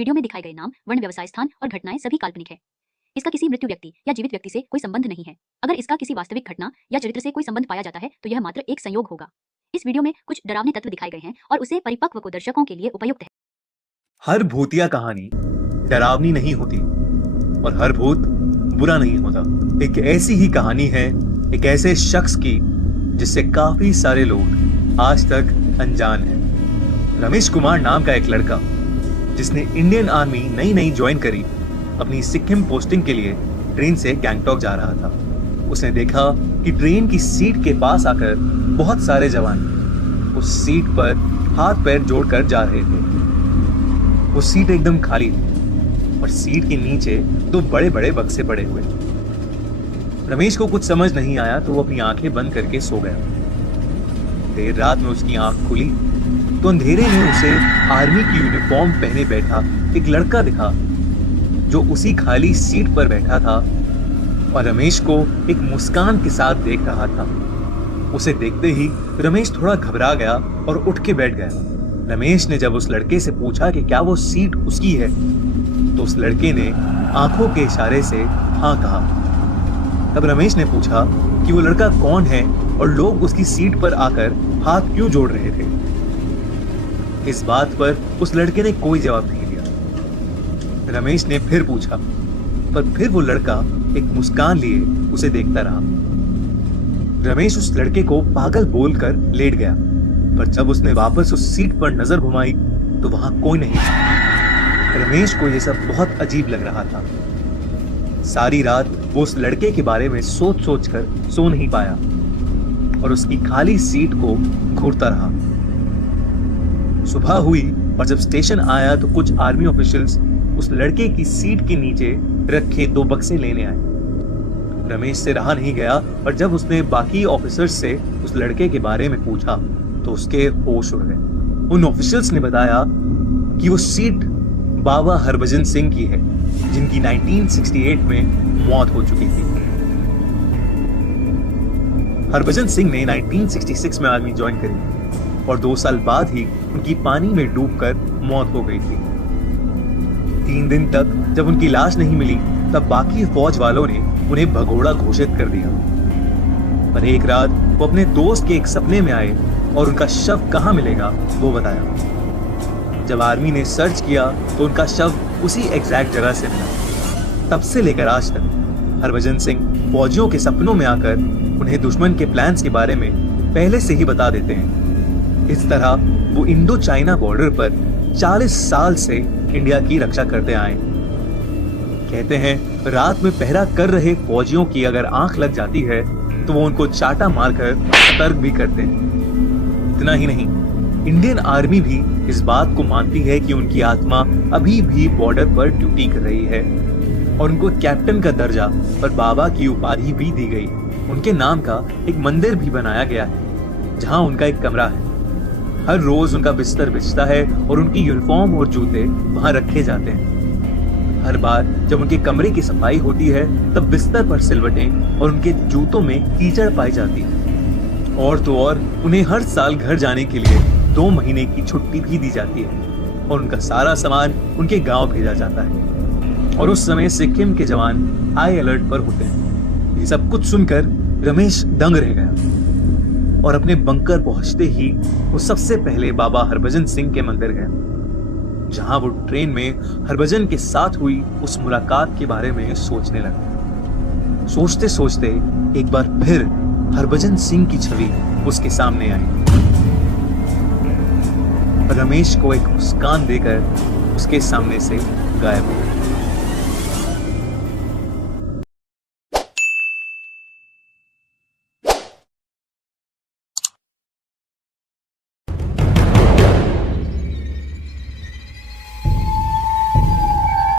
Video में दिखाए गए नाम, वर्ण, व्यवसाय स्थान और घटनाएं सभी काल्पनिक है। इसका किसी मृत्यु व्यक्ति या जीवित व्यक्ति से कोई संबंध नहीं है। अगर इसका किसी वास्तविक घटना या चरित्र से कोई संबंध पाया जाता है तो यह मात्र एक संयोग होगा। इस वीडियो में कुछ डरावने तत्व दिखाए गए हैं और उसे परिपक्व को दर्शकों के लिए उपयुक्त है। हर भूतिया कहानी डरावनी नहीं होती और हर भूत बुरा नहीं होता। एक ऐसी ही कहानी है एक ऐसे शख्स की जिससे काफी सारे लोग आज तक अनजान हैं। रमेश कुमार नाम का एक लड़का जिसने इंडियन आर्मी नई ज्वाइन करी, अपनी सिक्किम पोस्टिंग के लिए ट्रेन से गैंगटॉक जा रहा था। उसने देखा कि ट्रेन की सीट के पास आकर बहुत सारे जवान उस सीट पर हाथ पैर जोड़कर जा रहे थे। वो सीट एकदम खाली थी और सीट के नीचे दो बड़े बड़े बक्से पड़े हुए। रमेश को कुछ समझ नहीं आया तो वो अपनी आंखें बंद करके सो गया। देर रात में उसकी आंख खुली तो अंधेरे में उसे आर्मी की यूनिफॉर्म पहने बैठा एक लड़का दिखा जो उसी खाली सीट पर बैठा था और रमेश को एक मुस्कान के साथ देख रहा था। उसे देखते ही रमेश थोड़ा घबरा गया और उठ के बैठ गया। रमेश ने जब उस लड़के से पूछा कि क्या वो सीट उसकी है तो उस लड़के ने आंखों के इशारे से हाँ कहा। तब रमेश ने पूछा कि वो लड़का कौन है और लोग उसकी सीट पर आकर हाथ क्यों जोड़ रहे थे। इस बात पर उस लड़के ने कोई जवाब नहीं दिया। रमेश ने फिर पूछा, पर फिर वो लड़का एक मुस्कान लिए उसे देखता रहा। रमेश उस लड़के को पागल बोलकर लेट गया, पर जब उसने वापस उस सीट पर नजर घुमाई तो वहां कोई नहीं था। रमेश को यह सब बहुत अजीब लग रहा था। सारी रात वो उस लड़के के बारे में सोच कर सो नहीं पाया और उसकी खाली सीट को घूरता रहा। सुबह हुई और जब स्टेशन आया तो कुछ आर्मी ऑफिशियल्स उस लड़के की सीट के नीचे रखे दो बक्से लेने आए। रमेश से रहा नहीं गया और जब उसने बाकी ऑफिसर्स से उस लड़के के बारे में पूछा तो उसके होश उड़ गए। उन ऑफिशियल्स ने बताया कि वो सीट बाबा हरभजन सिंह की है, जिनकी 1968 में मौत हो चुकी थी। हरभजन सिंह ने 1966 में आर्मी ज्वाइन करी और 2 साल बाद ही उनकी पानी में डूबकर मौत हो गई थी। 3 दिन तक जब उनकी लाश नहीं मिली तब बाकी फौज वालों ने उन्हें भगोड़ा घोषित कर दिया। पर एक रात वो अपने दोस्त के एक सपने में आए और उनका शव कहाँ मिलेगा वो बताया। जब आर्मी ने सर्च किया तो उनका शव उसी एग्जैक्ट जगह से मिला। तब से लेकर आज तक हरभजन सिंह फौजियों के सपनों में आकर उन्हें दुश्मन के प्लान्स के बारे में पहले से ही बता देते हैं। इस तरह वो इंडो चाइना बॉर्डर पर 40 साल से इंडिया की रक्षा करते आए। कहते हैं रात में पहरा कर रहे फौजियों की अगर आंख लग जाती है तो वो उनको चाटा मारकर सतर्क भी करते हैं। इतना ही नहीं, इंडियन आर्मी भी इस बात को मानती है कि उनकी आत्मा अभी भी बॉर्डर पर ड्यूटी कर रही है और उनको कैप्टन का दर्जा और बाबा की उपाधि भी दी गई। उनके नाम का एक मंदिर भी बनाया गया है जहां उनका एक कमरा है। हर रोज उनका बिस्तर बिछता है और उनकी यूनिफॉर्म और जूते वहां रखे जाते हैं। हर बार जब उनके कमरे की सफाई होती है तब बिस्तर पर सिलवटें और उनके जूतों में कीचड़ पाई जाती है। और तो और उन्हें हर साल घर जाने के लिए 2 महीने की छुट्टी भी दी जाती है और उनका सारा सामान उनके गांव भेजा जाता है। और उस समय सिक्किम के जवान हाई अलर्ट पर होते हैं। ये सब कुछ सुनकर रमेश दंग रह गया और अपने बंकर पहुंचते ही वो सबसे पहले बाबा हरभजन सिंह के मंदिर गए, जहां वो ट्रेन में हरभजन के साथ हुई उस मुलाकात के बारे में सोचने लगा। सोचते सोचते एक बार फिर हरभजन सिंह की छवि उसके सामने आई। रमेश को एक मुस्कान देकर उसके सामने से गायब हो गया।